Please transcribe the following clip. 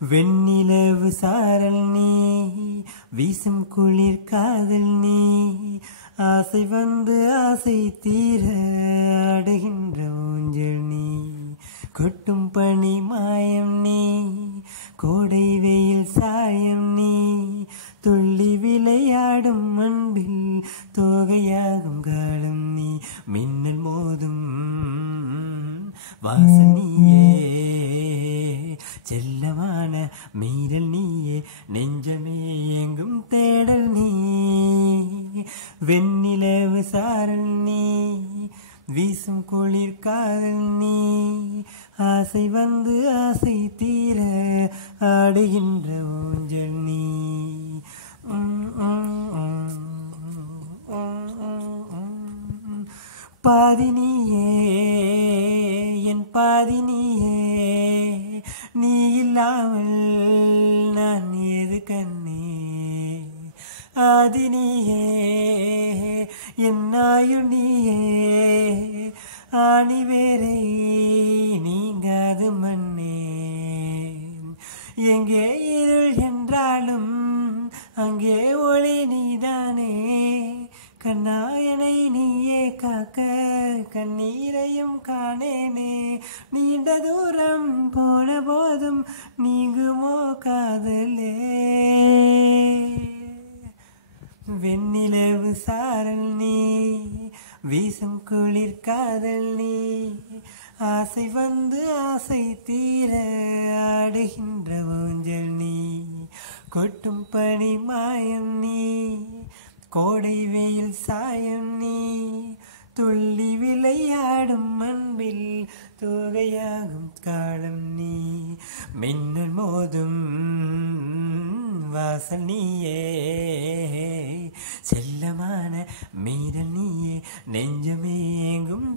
வெண்ணிலவு சாரல் நீ வீசும் குளிர் காதல் நீ ஆசை வந்து ஆசை தீர ஆடுகின்ற ஊஞ்சல் நீ கொட்டும் பனி மாயம் நீ கோடை வெயில் சாயம் நீ துள்ளி விளையாடும் அன்பில் தோகையாகும் காலம் நீ மின்னல் மோதும் வாசனியே செல்லமான மீறல் நீயே நெஞ்சமே எங்கும் தேடல் நீ வெண்ணிலவு சாரல் நீ வீசும் குளிர் காதல் நீ ஆசை வந்து ஆசை தீர ஆடுகின்ற ஊஞ்சல் நீ பாதினியே என் பாதினியே நீ இல்லாமல் நான் ஏது கண்ணே ஆதினியே என் ஆயுனியே ஆணி வேரை நீங்காது மண்ணே எங்கே இருள் என்றாலும் அங்கே ஒளி நீதானே கண்ணாயனை நீயே காக்க கண்ணீரையும் காணேனே நீண்ட தூரம் போன போதும் நீங்குமோ காதலே வெண்ணிலவு சாரல் நீ வீசும் குளிர் காதல் நீ ஆசை வந்து ஆசை தீர ஆடுகின்ற ஊஞ்சல் நீ கொட்டும் பனி மாயம் நீ கோடை வெயில் சாயம் நீ துள்ளி விளையாடும் அன்பில் தோகையாகும் காலம் நீ மின்னல் மோதும் வாசல் நீயே செல்லமான மீறல் நீயே நெஞ்சமே எங்கும்